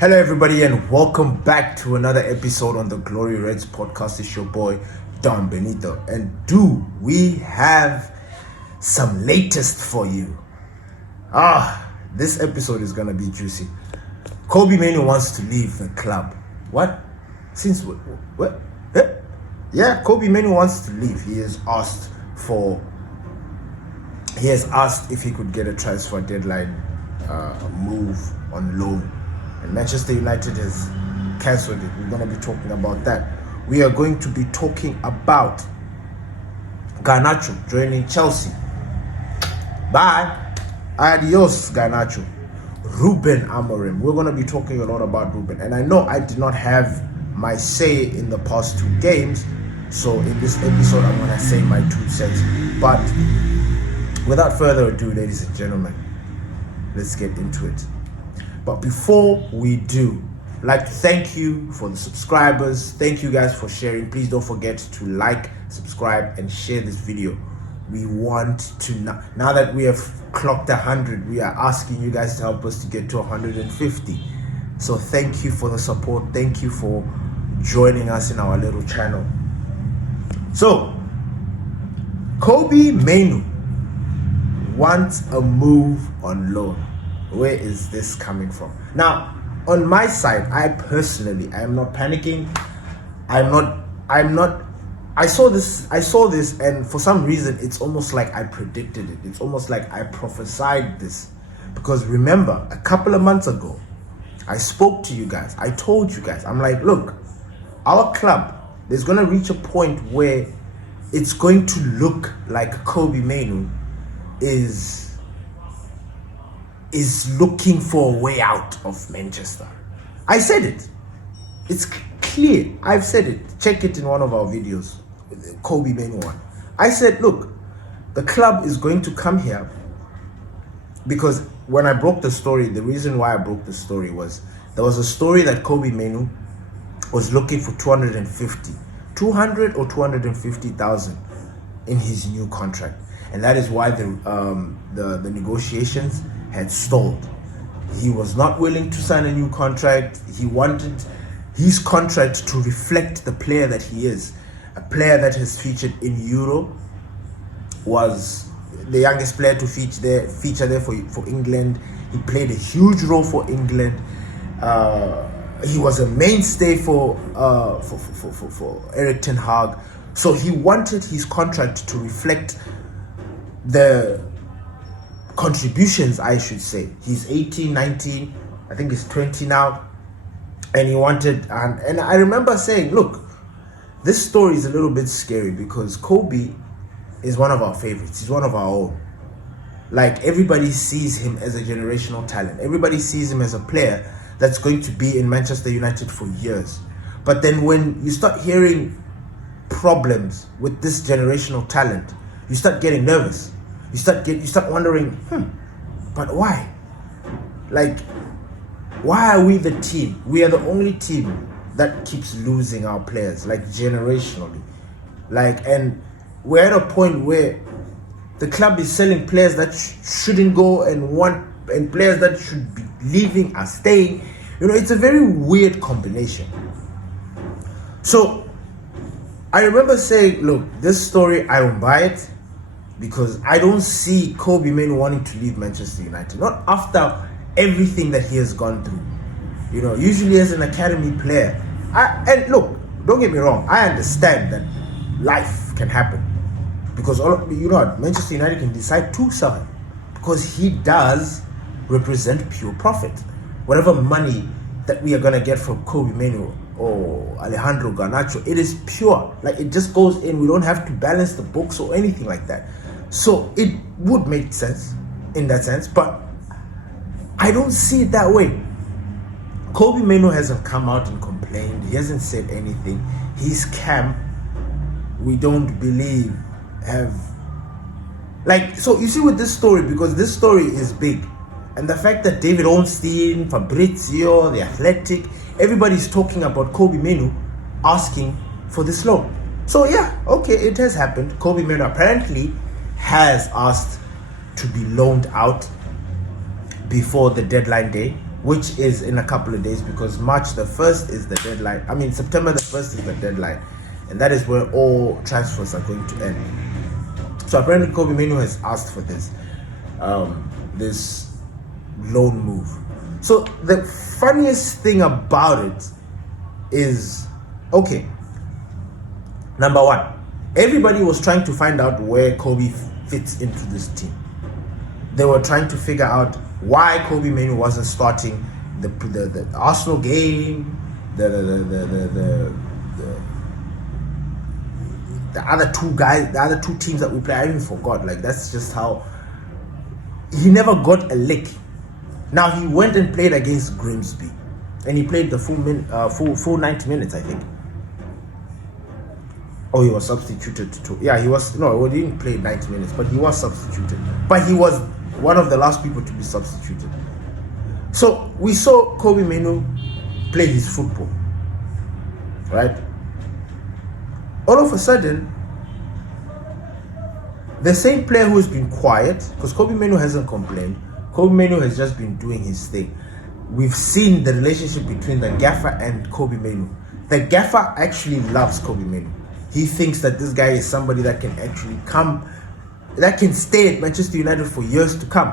Hello, everybody, and welcome back to another episode on the Glory Reds podcast. It's your boy, Don Benito. And do we have some latest for you? This episode is going to be juicy. Kobbie Mainoo wants to leave the club. What? Since what? Yeah, Kobbie Mainoo wants to leave. He has asked if he could get a transfer deadline move on loan. And Manchester United has cancelled it. We're going to be talking about that. We are going to be talking about Garnacho joining Chelsea. Bye. Adios, Garnacho. Ruben Amorim. We're going to be talking a lot about Ruben. And I know I did not have my say in the past two games. So in this episode, I'm going to say my 2 cents. But without further ado, ladies and gentlemen, let's get into it. But before we do, I'd like to thank you for the subscribers. Thank you guys for sharing. Please don't forget to like, subscribe, and share this video. We want to, now that we have clocked 100, we are asking you guys to help us to get to 150. So thank you for the support. Thank you for joining us in our little channel. So, Kobbie Mainoo wants a move on loan. Where is this coming from? Now, on my side, I am not panicking. I saw this, and for some reason, it's almost like I predicted it. It's almost like I prophesied this. Because remember, a couple of months ago, I spoke to you guys. I told you guys, I'm like, look, our club, there's going to reach a point where it's going to look like Kobbie Mainoo is looking for a way out of Manchester. I said it. It's clear. I've said it. Check it in one of our videos, Kobbie Mainoo one. I said, look, the club is going to come here because when I broke the story, the reason why I broke the story was there was a story that Kobbie Mainoo was looking for 200 or 250,000 in his new contract. And that is why the negotiations had stalled. He was not willing to sign a new contract. He wanted his contract to reflect the player that he is. A player that has featured in Euro, was the youngest player to feature there for England. He played a huge role for England. He was a mainstay for Erik ten Hag. So he wanted his contract to reflect the contributions, I should say. He's 18, 19, I think he's 20 now. And he wanted, and I remember saying, look, this story is a little bit scary because Kobbie is one of our favorites. He's one of our own. Like, everybody sees him as a generational talent. Everybody sees him as a player that's going to be in Manchester United for years. But then when you start hearing problems with this generational talent, you start getting nervous. You start wondering, but why? Like, why are we the team? We are the only team that keeps losing our players, like, generationally. Like, and we're at a point where the club is selling players that shouldn't go and players that should be leaving are staying. You know, it's a very weird combination. So, I remember saying, look, this story, I don't buy it. Because I don't see Kobbie Mainoo wanting to leave Manchester United. Not after everything that he has gone through. You know, usually as an academy player. And look, don't get me wrong. I understand that life can happen. Because, Manchester United can decide to sell him. Because he does represent pure profit. Whatever money that we are going to get from Kobbie Mainoo or Alejandro Garnacho, it is pure. Like, it just goes in. We don't have to balance the books or anything like that. So it would make sense in that sense, but I don't see it that way. Kobbie Mainoo hasn't come out and complained. He hasn't said anything. His camp, we don't believe so you see with this story, because this story is big, and the fact that David Ornstein, Fabrizio, The Athletic, everybody's talking about Kobbie Mainoo asking for this loan. So yeah, okay, it has happened. Kobbie Mainoo apparently has asked to be loaned out before the deadline day. which is in a couple of days, because March the 1st is the deadline. I mean, September the 1st is the deadline, and that is where all transfers are going to end. So apparently Kobbie Mainoo has asked for this loan move. So the funniest thing about it is, okay, number one, everybody was trying to find out where Kobbie fits into this team. They were trying to figure out why Kobbie Mainoo wasn't starting the Arsenal game, the other two guys, the other two teams that we play. I even forgot. Like, that's just how he never got a lick. Now he went and played against Grimsby, and he played the full 90 minutes, I think. Oh, he was substituted too. Yeah, he was. No, he didn't play 90 minutes, but he was substituted. But he was one of the last people to be substituted. So we saw Kobbie Mainoo play his football, right? All of a sudden, the same player who has been quiet, because Kobbie Mainoo hasn't complained, Kobbie Mainoo has just been doing his thing. We've seen the relationship between the gaffer and Kobbie Mainoo. The gaffer actually loves Kobbie Mainoo. He thinks that this guy is somebody that can actually come, that can stay at Manchester United for years to come.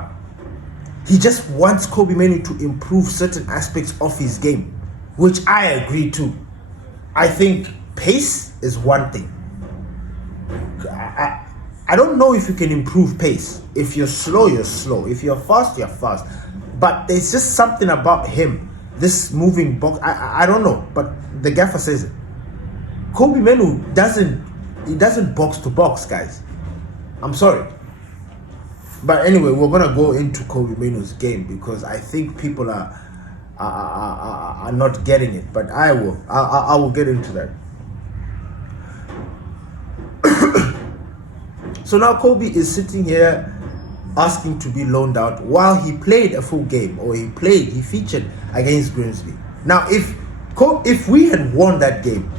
He just wants Kobbie Mainoo to improve certain aspects of his game, which I agree to. I think pace is one thing. I don't know if you can improve pace. If you're slow, you're slow. If you're fast, you're fast. But there's just something about him, this moving box. I don't know, but the gaffer says it. Kobbie Mainoo doesn't box to box, guys. I'm sorry. But anyway, we're gonna go into Kobbie Mainoo's game, because I think people are not getting it. But I will get into that. So now Kobbie is sitting here asking to be loaned out while he played a full game, or he featured against Grimsby. Now, if we had won that game,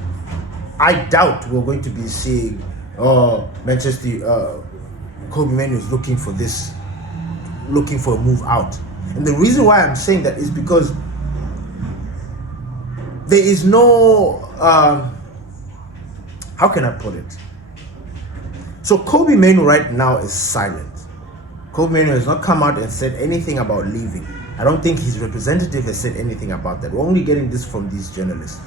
I doubt we're going to be seeing Kobbie Mainoo is looking for a move out. And the reason why I'm saying that is because there is no how can I put it? So Kobbie Mainoo right now is silent. Kobbie Mainoo has not come out and said anything about leaving. I don't think his representative has said anything about that. We're only getting this from these journalists.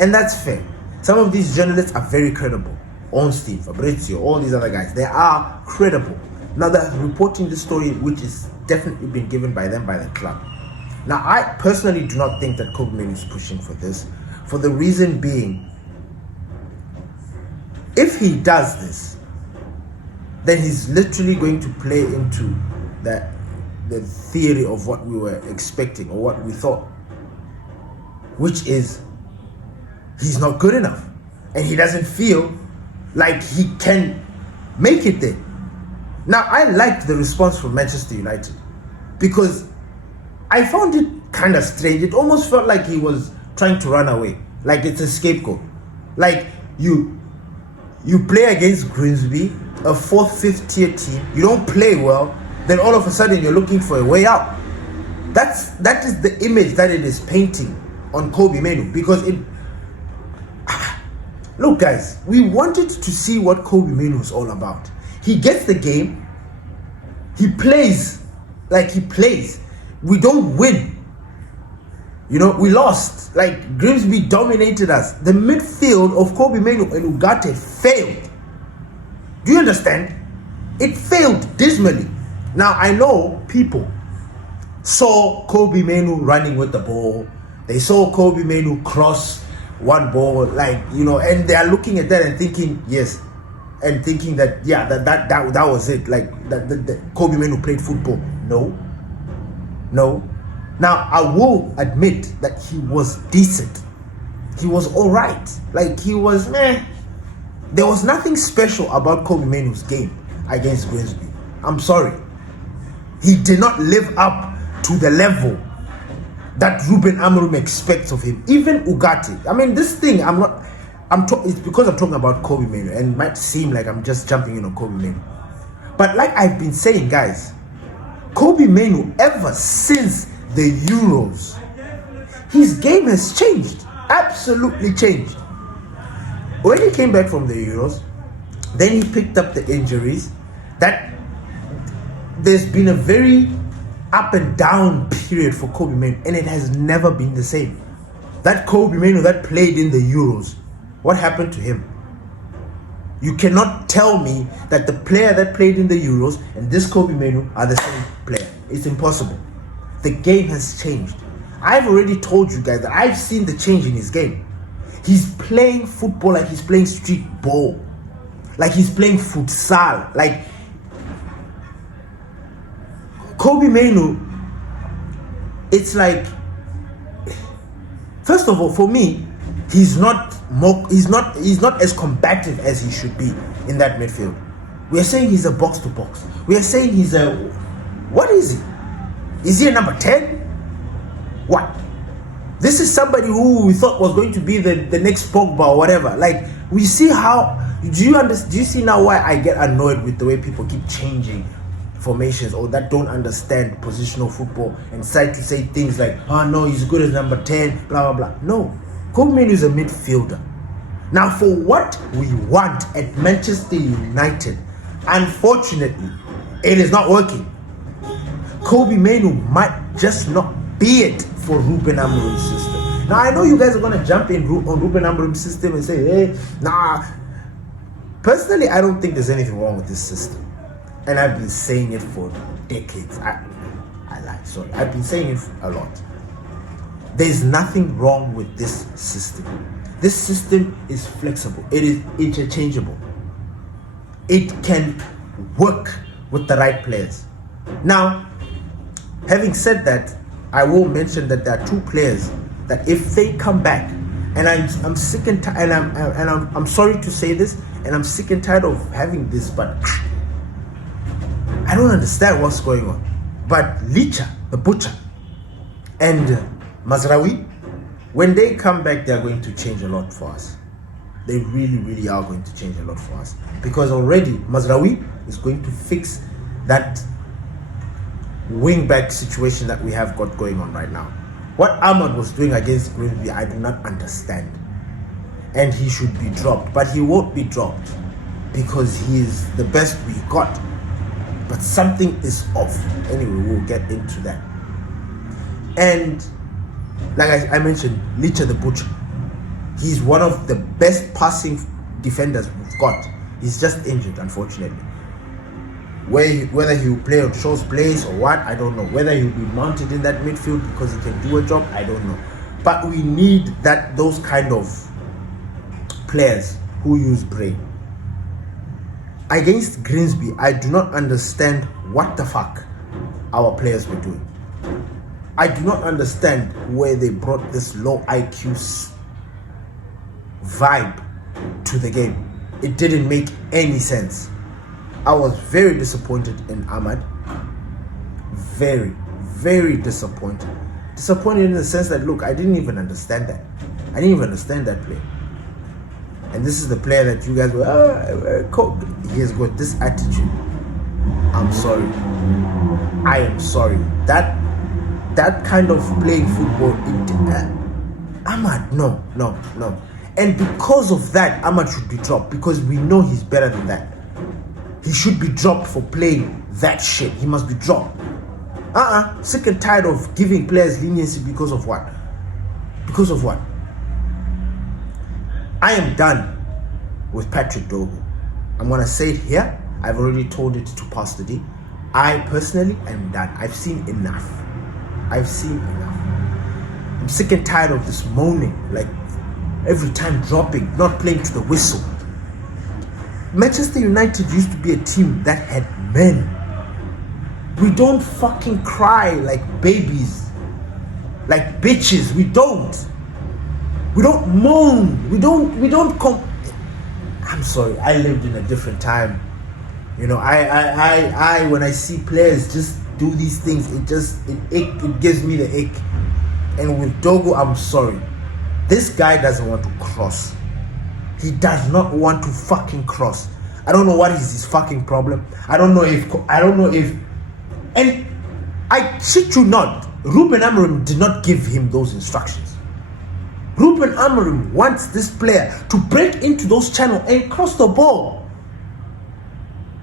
And that's fair. Some of these journalists are very credible. Ornstein, Fabrizio, all these other guys, they are credible. Now they're reporting this story, which is definitely been given by them, by the club. Now, I personally do not think that Kobbie Mainoo is pushing for this, for the reason being, if he does this, then he's literally going to play into the theory of what we were expecting, or what we thought, which is he's not good enough, and he doesn't feel like he can make it there. Now, I liked the response from Manchester United, because I found it kind of strange. It almost felt like he was trying to run away, like it's a scapegoat. Like you play against Grimsby, a 4th, 5th tier team, you don't play well, then all of a sudden you're looking for a way out. That is the image that it is painting on Kobbie Mainoo, because it. Look, guys, we wanted to see what Kobbie Mainoo is all about. He gets the game, he plays like he plays. We don't win. You know, we lost. Like, Grimsby dominated us. The midfield of Kobbie Mainoo and Ugarte failed. Do you understand? It failed dismally. Now, I know people saw Kobbie Mainoo running with the ball. They saw Kobbie Mainoo cross one ball, like, you know, and they are looking at that and thinking, yes, and thinking that, yeah, that was it. Like, that Kobbie Mainoo played football. No. Now, I will admit that he was decent. He was all right. Like, he was meh. There was nothing special about Kobbie Mainoo's game against Grimsby. I'm sorry. He did not live up to the level that Ruben Amorim expects of him. Even Ugarte. I mean, this thing, it's because I'm talking about Kobbie Mainoo, and it might seem like I'm just jumping in on Kobbie Mainoo. But like I've been saying, guys, Kobbie Mainoo, ever since the Euros, his game has changed. Absolutely changed. When he came back from the Euros, then he picked up the injuries. That there's been a very up and down period for Kobbie Mainoo, and it has never been the same. That Kobbie Mainoo that played in the Euros, what happened to him? You cannot tell me that the player that played in the Euros and this Kobbie Mainoo are the same player. It's impossible. The game has changed. I've already told you guys that I've seen the change in his game. He's playing football like he's playing street ball. Like he's playing futsal. Like Kobbie Mainoo, it's like, first of all, for me, he's not as combative as he should be in that midfield. We are saying he's a box to box. We are saying he's a, what is he? Is he a number 10? What? This is somebody who we thought was going to be the next Pogba or whatever. Like, we see how, do you see now why I get annoyed with the way people keep changing formations, or that don't understand positional football and decide to say things like, oh no, he's good as number 10, blah, blah, blah. No, Kobbie Mainoo is a midfielder. Now, for what we want at Manchester United, unfortunately, it is not working. Kobbie Mainoo might just not be it for Ruben Amorim's system. Now, I know you guys are going to jump in on Ruben Amorim's system and say, hey, nah. Personally, I don't think there's anything wrong with this system. And I've been saying it for decades. I lie, sorry. I've been saying it a lot. There's nothing wrong with this system. This system is flexible. It is interchangeable. It can work with the right players. Now, having said that, I will mention that there are two players that if they come back, and I'm sick and tired, and I'm sorry to say this, and I'm sick and tired of having this, but I don't understand what's going on. But Licha, the butcher, and Mazraoui, when they come back, they're going to change a lot for us. They really, really are going to change a lot for us. Because already Mazraoui is going to fix that wing-back situation that we have got going on right now. What Ahmad was doing against Grimsby, I do not understand. And he should be dropped. But he won't be dropped because he is the best we got. But something is off. Anyway, we'll get into that. And like I mentioned, Licha the Butcher. He's one of the best passing defenders we've got. He's just injured, unfortunately. Whether he will play on Shaw's place or what, I don't know. Whether he will be mounted in that midfield because he can do a job, I don't know. But we need those kind of players who use brain. Against Grimsby, I do not understand what the fuck our players were doing. I do not understand where they brought this low IQ vibe to the game. It didn't make any sense. I was very disappointed in Ahmad. Very, very disappointed. Disappointed in the sense that, look, I didn't even understand that. I didn't even understand that play. And this is the player that you guys were, he has got this attitude. I'm sorry. I am sorry. That kind of playing football, Ahmad, no. And because of that, Ahmad should be dropped because we know he's better than that. He should be dropped for playing that shit. He must be dropped. Sick and tired of giving players leniency because of what? Because of what? I am done with Patrick Dogu. I'm going to say it here. I've already told it to Pastor D. I personally am done. I've seen enough. I'm sick and tired of this moaning. Like, every time dropping, not playing to the whistle. Manchester United used to be a team that had men. We don't fucking cry like babies, like bitches. We don't moan. We don't come. I'm sorry. I lived in a different time. You know, I when I see players just do these things, it gives me the ick. And with Dogu, I'm sorry. This guy doesn't want to cross. He does not want to fucking cross. I don't know what is his fucking problem. I don't know if, and I shit you not, Ruben Amorim did not give him those instructions. Ruben Amorim wants this player to break into those channels and cross the ball.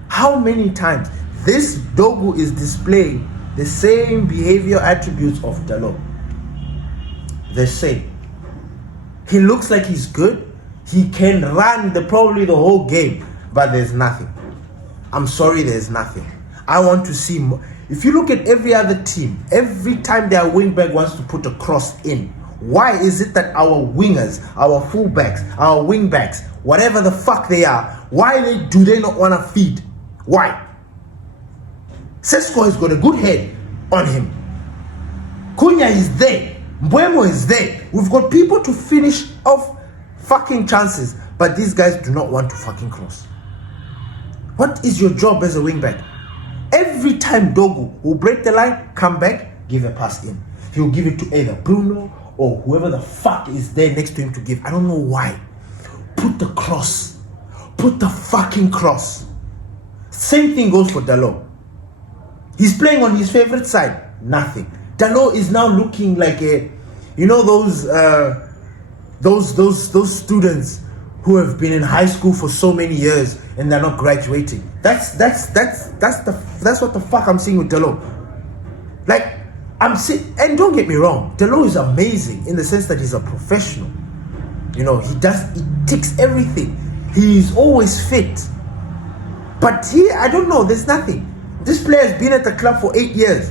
How many times this Dogu is displaying the same behavior attributes of Dalot? The same. He looks like he's good. He can run probably the whole game, but there's nothing. I'm sorry, there's nothing. I want to see more. If you look at every other team, every time their wingback wants to put a cross in, why is it that our wingers, our fullbacks, our wingbacks, whatever the fuck they are, why do they not want to feed? Why? Sesko has got a good head on him. Cunha is there. Mbeumo is there. We've got people to finish off fucking chances, but these guys do not want to fucking cross. What is your job as a wingback? Every time Dogu will break the line, come back, give a pass in. He'll give it to either Bruno or whoever the fuck is there next to him to give. I don't know why. Put the cross. Put the fucking cross. Same thing goes for Dalot. He's playing on his favorite side. Nothing. Dalot is now looking like a, you know, those students who have been in high school for so many years and they're not graduating. That's what the fuck I'm seeing with Dalot. Like, and don't get me wrong, Dalot is amazing in the sense that he's a professional. You know, he ticks everything. He's always fit. But I don't know, there's nothing. This player has been at the club for 8 years.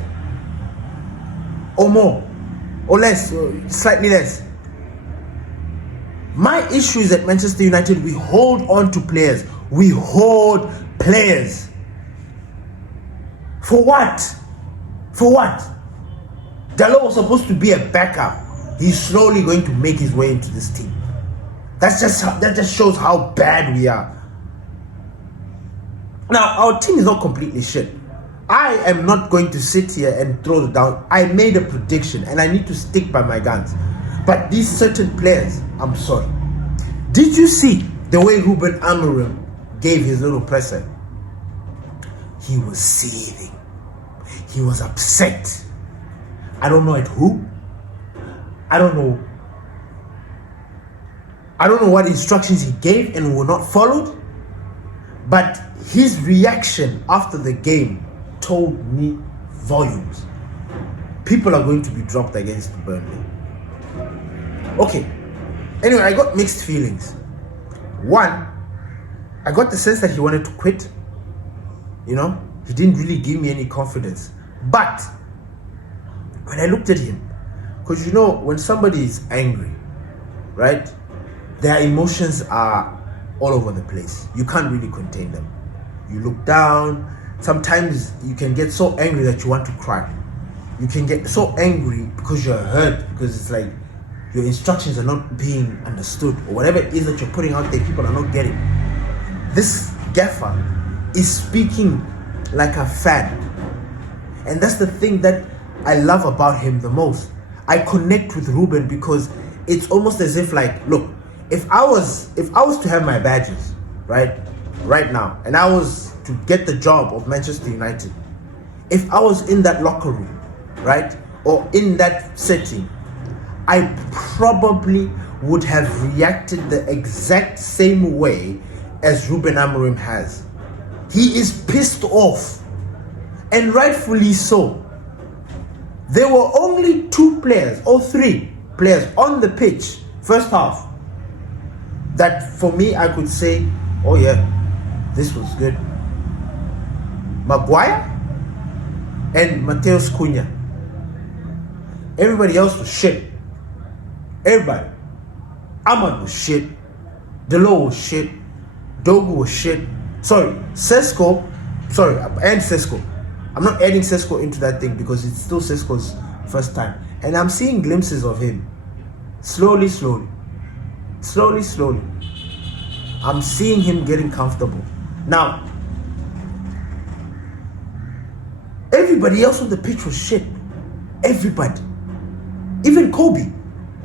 Or more. Or less, or slightly less. My issue is at Manchester United, we hold on to players. We hoard players. For what? For what? Dalot was supposed to be a backup. He's slowly going to make his way into this team. That just shows how bad we are. Now, our team is not completely shit. I am not going to sit here and throw it down. I made a prediction and I need to stick by my guns. But these certain players, I'm sorry. Did you see the way Ruben Amorim gave his little presser? He was seething. He was upset. I don't know at who. I don't know what instructions he gave and were not followed. But his reaction after the game told me volumes. People are going to be dropped against Burnley. Okay. Anyway, I got mixed feelings. One, I got the sense that he wanted to quit. You know, he didn't really give me any confidence. But when I looked at him, because you know, when somebody is angry, right, their emotions are all over the place. You can't really contain them. You look down. Sometimes you can get so angry that you want to cry. You can get so angry because you're hurt, because it's like your instructions are not being understood, or whatever it is that you're putting out there, people are not getting. This gaffer is speaking like a fan. And that's the thing that I love about him the most. I connect with Ruben because it's almost as if, like, look, if I was to have my badges, right now, and I was to get the job of Manchester United, if I was in that locker room, right, or in that setting, I probably would have reacted the exact same way as Ruben Amorim has. He is pissed off, and rightfully so. There were only 2 players or 3 players on the pitch, first half, that for me I could say, oh yeah, this was good. Maguire and Matheus Cunha. Everybody else was shit. Everybody. Ahmad was shit. Dalot was shit. Dogu was shit. Sesko. I'm not adding Sesko into that thing because it's still Sesko's first time. And I'm seeing glimpses of him. Slowly. I'm seeing him getting comfortable. Now, everybody else on the pitch was shit. Everybody. Even Kobbie.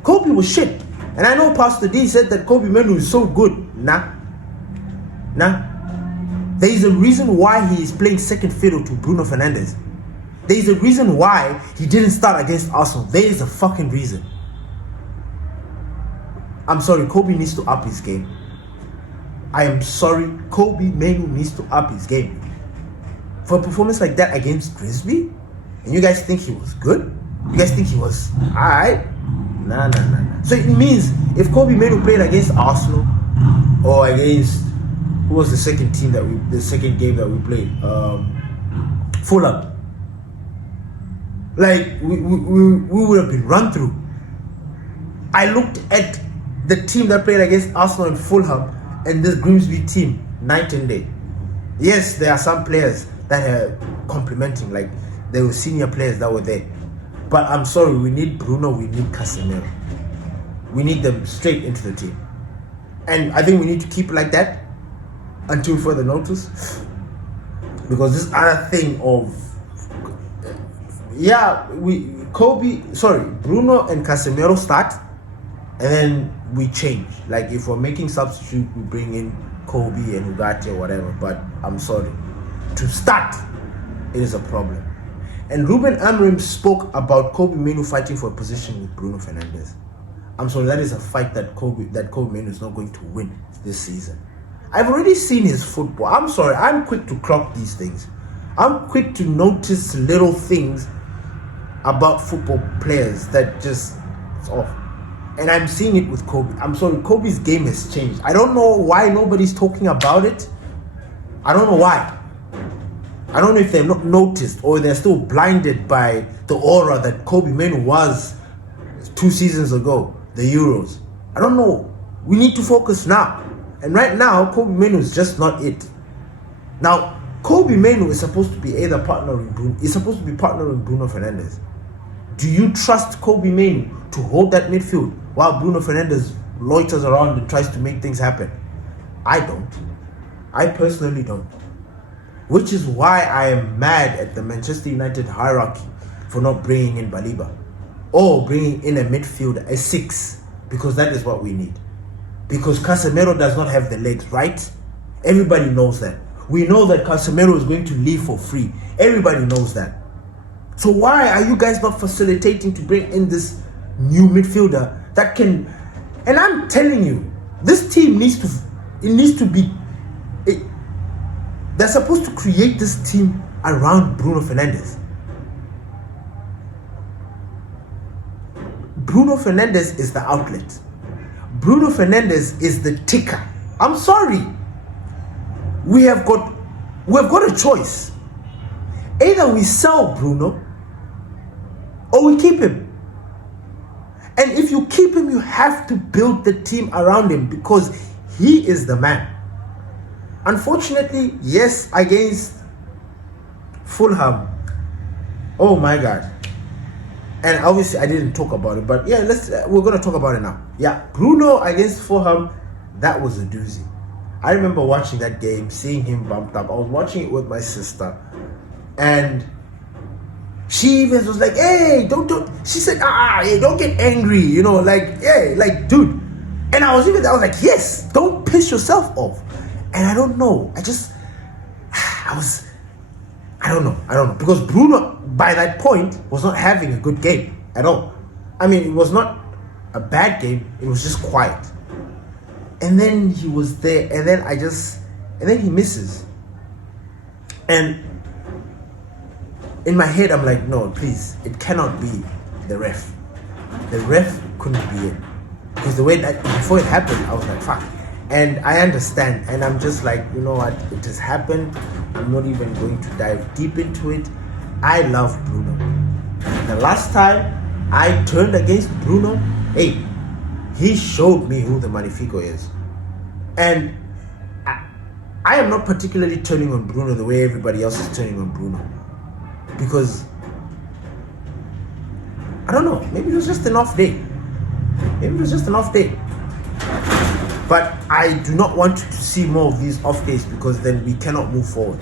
Kobbie was shit. And I know Pastor D said that Kobbie Mainoo is so good. Nah. There is a reason why he is playing second fiddle to Bruno Fernandes. There's a reason why he didn't start against Arsenal. There is a fucking reason. I'm sorry, Kobbie needs to up his game. I am sorry, Kobbie Mainoo needs to up his game. For a performance like that against Grimsby, and you guys think he was good? You guys think he was alright? Nah. So it means if Kobbie Mainoo played against Arsenal or against who was the second game that we played? Fulham. Like we would have been run through. I looked at the team that played against Arsenal and Fulham and this Grimsby team night and day. Yes, there are some players that are complementing, like there were senior players that were there. But I'm sorry, we need Bruno, we need Casemiro. We need them straight into the team. And I think we need to keep it like that until further notice. Because this other thing of Bruno and Casemiro start and then we change. Like if we're making substitute, we bring in Kobbie and Ugarte or whatever. But I'm sorry, to start, it is a problem. And Ruben Amorim spoke about Kobbie Mainoo fighting for a position with Bruno Fernandes. I'm sorry, that is a fight that Kobbie Mainoo is not going to win this season. I've already seen his football. I'm sorry, I'm quick to clock these things. I'm quick to notice little things about football players that just, it's off. And I'm seeing it with Kobbie. I'm sorry, Kobbie's game has changed. I don't know why nobody's talking about it. I don't know why. I don't know if they've not noticed or they're still blinded by the aura that Kobbie Mainoo was 2 seasons ago, the Euros. I don't know. We need to focus now. And right now, Kobbie Mainoo is just not it. Now, Kobbie Mainoo is supposed to be partnering Bruno Fernandes. Do you trust Kobbie Mainoo to hold that midfield while Bruno Fernandes loiters around and tries to make things happen? I don't. I personally don't. Which is why I am mad at the Manchester United hierarchy for not bringing in Baliba or bringing in a midfielder, a 6, because that is what we need. Because Casemiro does not have the legs, right? Everybody knows that. We know that Casemiro is going to leave for free. Everybody knows that. So why are you guys not facilitating to bring in this new midfielder that can... And I'm telling you, this team needs to be... They're supposed to create this team around Bruno Fernandes. Bruno Fernandes is the outlet. Bruno Fernandes is the ticker. I'm sorry. We've got a choice. Either we sell Bruno or we keep him. And if you keep him, you have to build the team around him because he is the man. Unfortunately, yes, against Fulham. Oh my God. And obviously I didn't talk about it, but yeah, we're going to talk about it now. Yeah, Bruno against Fulham, that was a doozy. I remember watching that game, seeing him bumped up. I was watching it with my sister and she even was like, hey, don't, she said, hey, don't get angry, hey, like, dude. And I was like, yes, don't piss yourself off. And I don't know. I don't know. Because Bruno, by that point, was not having a good game at all. I mean, it was not a bad game. It was just quiet. And then he was there. And then he misses. And in my head, I'm like, no, please. It cannot be the ref. The ref couldn't be it. Because the way that, before it happened, I was like, fuck. And I understand, and I'm just like, you know what, it has happened. I'm not even going to dive deep into it. I love Bruno. The last time I turned against Bruno, hey, he showed me who the Magnifico is. And I am not particularly turning on Bruno the way everybody else is turning on Bruno. Because, I don't know, maybe it was just an off day. But I do not want to see more of these off days because then we cannot move forward.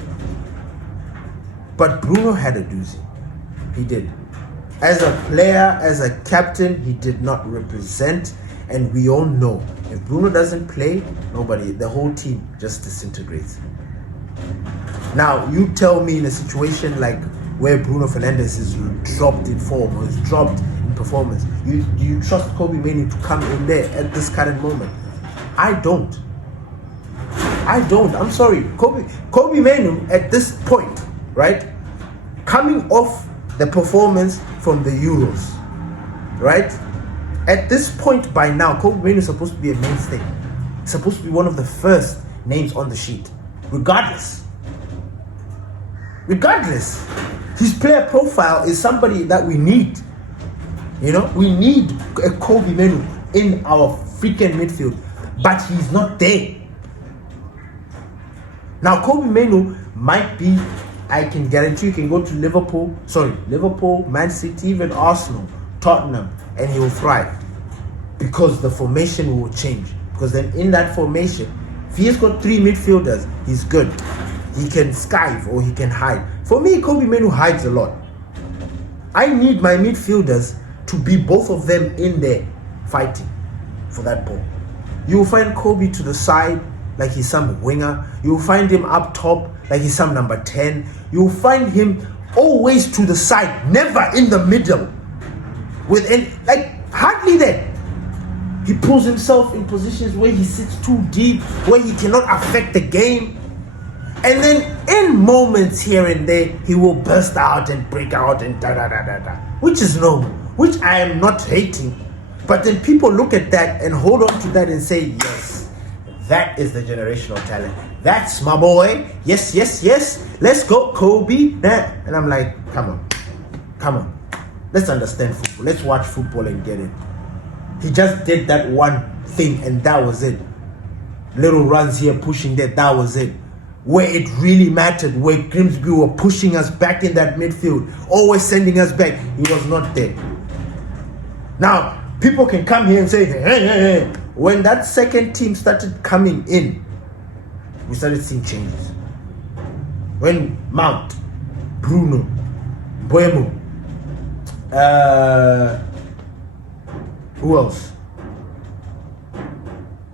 But Bruno had a doozy. He did. As a player, as a captain, he did not represent. And we all know, if Bruno doesn't play, the whole team just disintegrates. Now, you tell me in a situation like where Bruno Fernandes is dropped in form or is dropped in performance. You trust Kobbie Mainoo to come in there at this current moment? I don't. I'm sorry. Kobbie Mainoo at this point, right? Coming off the performance from the Euros, right? At this point by now, Kobbie Mainoo is supposed to be a mainstay. It's supposed to be one of the first names on the sheet. Regardless, his player profile is somebody that we need. You know, we need a Kobbie Mainoo in our freaking midfield, but he's not there. Now, Kobbie Mainoo might be, I can guarantee you can go to Liverpool, Man City, even Arsenal, Tottenham, and he will thrive because the formation will change. Because then in that formation, if he's got 3 midfielders, he's good. He can skive or he can hide. For me, Kobbie Mainoo hides a lot. I need my midfielders to be both of them in there fighting for that ball. You will find Kobbie to the side like he's some winger. You will find him up top like he's some number 10. You will find him always to the side, never in the middle. Hardly there. He pulls himself in positions where he sits too deep, where he cannot affect the game. And then in moments here and there, he will burst out and break out and da-da-da-da-da. Which is normal, which I am not hating. But then people look at that and hold on to that and say, yes, that is the generational talent. That's my boy. Yes. Let's go, Kobbie. And I'm like, come on. Let's understand football. Let's watch football and get it. He just did that one thing and that was it. Little runs here, pushing there, that was it. Where it really mattered, where Grimsby were pushing us back in that midfield, always sending us back, he was not there. Now, people can come here and say, hey. When that second team started coming in, we started seeing changes. When Mount, Bruno, Mbeumo, who else?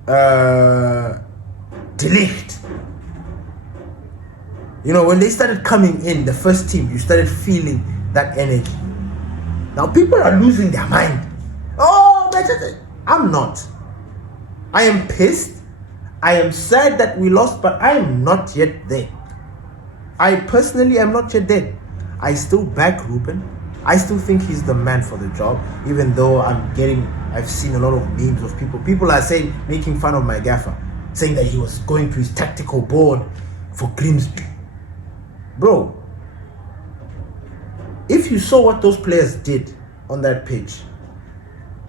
De Ligt. You know, when they started coming in, the first team, you started feeling that energy. Now people are losing their mind. Oh, I'm not. I am pissed. I am sad that we lost, but I am not yet there. I personally am not yet there. I still back Ruben. I still think he's the man for the job, even though I've seen a lot of memes of people are saying, making fun of my gaffer, saying that he was going to his tactical board for Grimsby. Bro, if you saw what those players did on that pitch,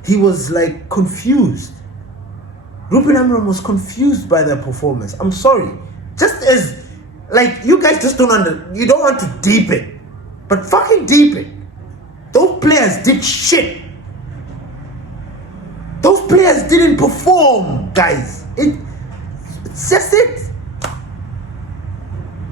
he was like confused. Ruben Amorim was confused by their performance. I'm sorry. Just as, you guys just you don't want to deep it, but fucking deep it. Those players did shit. Those players didn't perform, guys. It's just it.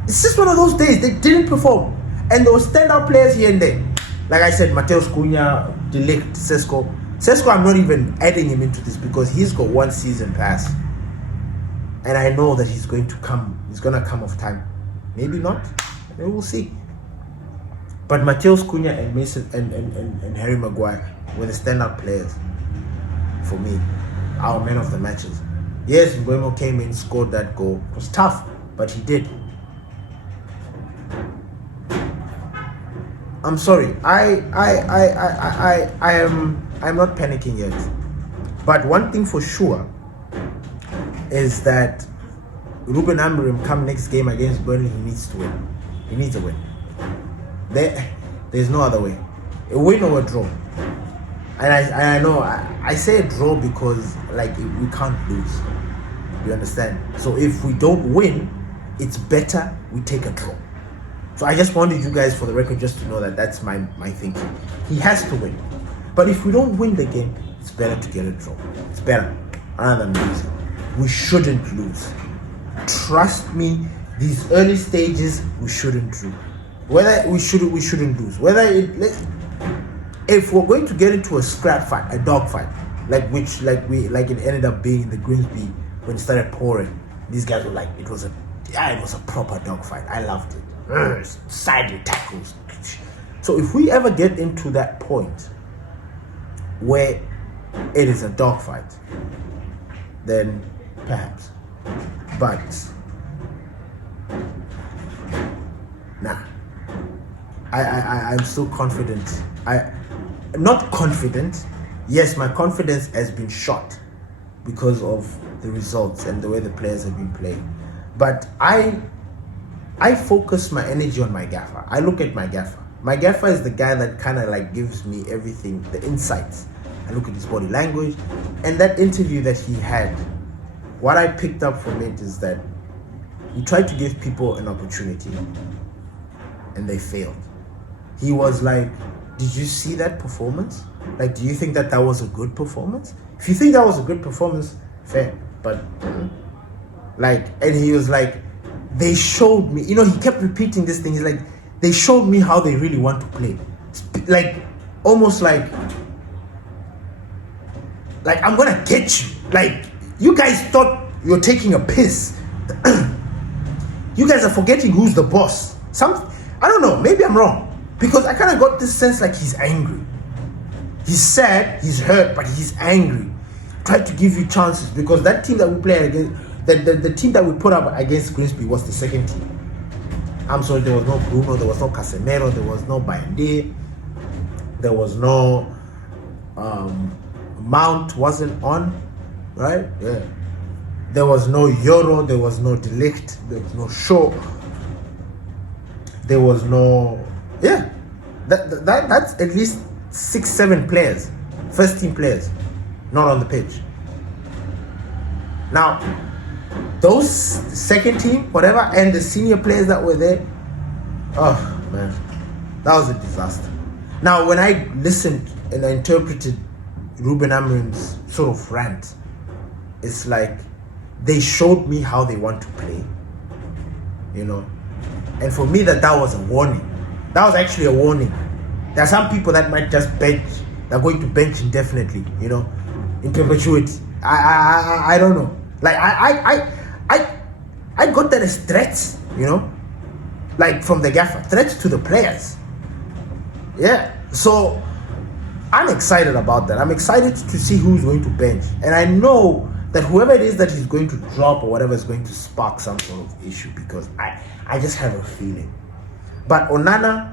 It's just one of those days. They didn't perform. And there were standout players here and there. Like I said, Matheus Cunha, De Ligt, Sesko. Sesko, I'm not even adding him into this because he's got 1 season pass. And I know that he's going to come. He's going to come off time. Maybe not. Maybe we'll see. But Matheus Cunha and Mason and Harry Maguire were the standout players for me. Our men of the matches. Yes, Mbeumo came in, scored that goal. It was tough, but he did. I'm sorry. I'm not panicking yet. But one thing for sure is that Ruben Amorim come next game against Burnley, he needs to win. He needs a win. There's no other way. A win or a draw. And I know I say a draw because we can't lose. You understand? So if we don't win, it's better we take a draw. So I just wanted you guys, for the record, just to know that that's my thinking. He has to win. But if we don't win the game, it's better to get a draw. It's better rather than lose. We shouldn't lose. Trust me, these early stages, we shouldn't lose. Whether we shouldn't lose. If we're going to get into a scrap fight, a dog fight, like it ended up being in the Grimsby when it started pouring, these guys were like, it was a proper dog fight. I loved it. Siding tackles, So if we ever get into that point where it is a dogfight, then perhaps. But nah, I'm still confident. Not confident. Yes, my confidence has been shot because of the results and the way the players have been playing. But I focus my energy on my gaffer. I look at my gaffer. My gaffer is the guy that kind of like gives me everything, the insights. I look at his body language. And that interview that he had, what I picked up from it is that he tried to give people an opportunity and they failed. He was like, did you see that performance? Like, do you think that was a good performance? If you think that was a good performance, fair. But like, and he was like, they showed me, he kept repeating this thing. He's like, they showed me how they really want to play. Like, almost like I'm gonna get you. Like, you guys thought you're taking a piss. You guys are forgetting who's the boss. I don't know, maybe I'm wrong. Because I kind of got this sense like he's angry. He's sad, he's hurt, but he's angry. Tried to give you chances because that team that we played against, the team that we put up against Grimsby was the second team. I'm sorry, there was no Bruno, there was no Casemiro, there was no Bayende, there was no Mount wasn't on, right? Yeah. There was no Euro, there was no Delict, there was no Shaw, there was no, yeah. That's at least 6-7 players, first team players, not on the pitch. Now, those second team, whatever, and the senior players that were there, oh man, that was a disaster. Now, when I listened and I interpreted Ruben Amorim's sort of rant, it's like they showed me how they want to play, and for me that was a warning. That was actually a warning. There are some people that might just bench. They're going to bench indefinitely, in perpetuity. I don't know. Like I got that as threats, like from the gaffer, threats to the players. Yeah. So I'm excited about that. I'm excited to see who's going to bench, and I know that whoever it is that he's going to drop or whatever is going to spark some sort of issue because I just have a feeling. But Onana,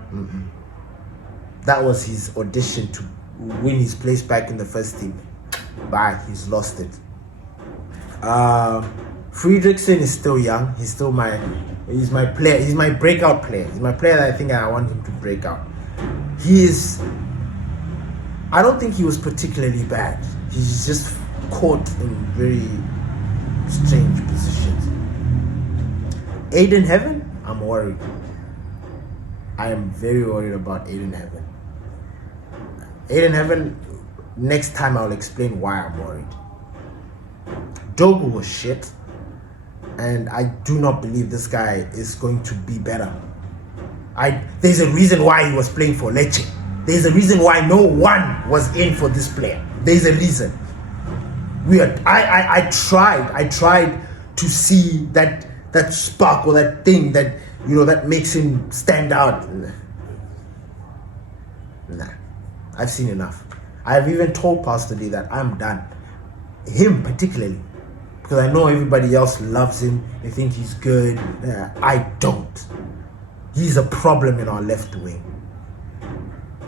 that was his audition to win his place back in the first team. Bye, he's lost it. Friedrichsen is still young. He's my player. He's my breakout player. He's my player that I think I want him to break out. I don't think he was particularly bad. He's just caught in very strange positions. Aiden Heaven, I'm worried. I am very worried about Aiden Heaven. Aiden Heaven, next time I'll explain why I'm worried. Dogu was shit, and I do not believe this guy is going to be better. There's a reason why he was playing for Lecce. There's a reason why no one was in for this player. There's a reason. I tried to see that spark or that thing that that makes him stand out. Nah, I've seen enough. I've even told Pastor Lee that I'm done. Him particularly, because I know everybody else loves him. They think he's good. I don't. He's a problem in our left wing.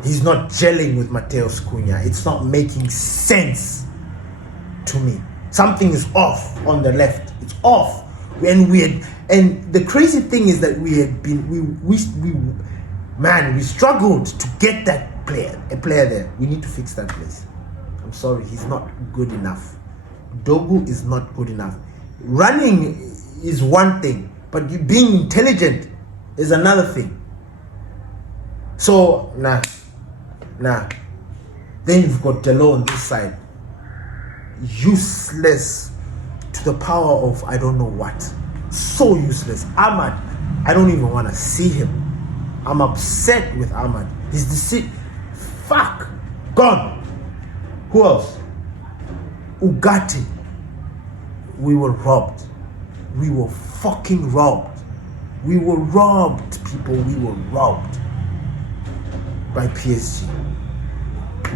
He's not gelling with Mateus Cunha. It's not making sense to me. Something is off on the left. It's off. And the crazy thing is that we struggled to get a player there. We need to fix that place. I'm sorry, he's not good enough. Dogu is not good enough. Running is one thing, but being intelligent is another thing. So, nah. Then you've got Delo on this side. Useless to the power of I don't know what. So useless. Ahmad, I don't even want to see him. I'm upset with Ahmad. He's fuck. Gone. Who else? Ugati. We were robbed. We were fucking robbed. We were robbed, people. We were robbed. by PSG.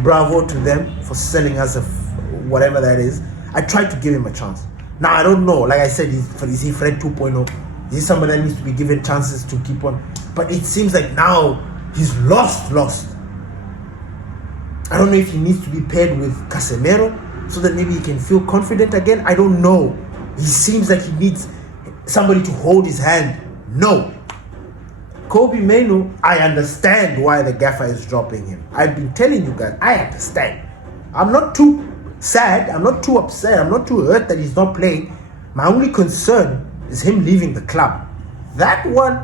Bravo to them for selling us whatever that is. I tried to give him a chance. Now, I don't know. Like I said, is he Fred 2.0? Is he somebody that needs to be given chances to keep on? But it seems like now he's lost. I don't know if he needs to be paired with Casemiro so that maybe he can feel confident again. I don't know. He seems like he needs somebody to hold his hand. No. Kobbie Mainoo, I understand why the gaffer is dropping him. I've been telling you guys, I understand. I'm not too sad, I'm not too upset, I'm not too hurt that he's not playing. My only concern is him leaving the club. That one,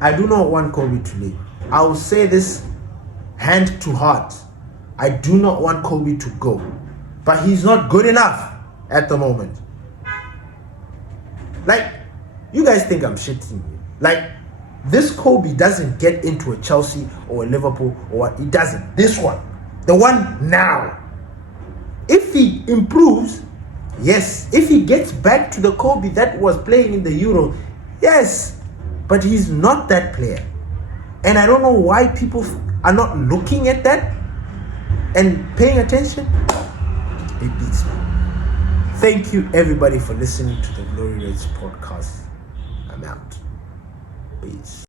I do not want Kobbie to leave. I will say this hand to heart. I do not want Kobbie to go. But he's not good enough at the moment. Like, you guys think I'm shitting you. Like, this Kobbie doesn't get into a Chelsea or a Liverpool or what. He doesn't. This one. The one now. If he improves, yes. If he gets back to the Kobbie that was playing in the Euro, yes. But he's not that player. And I don't know why people are not looking at that and paying attention. It beats me. Thank you everybody for listening to the Glory Rates podcast. I'm out. Peace.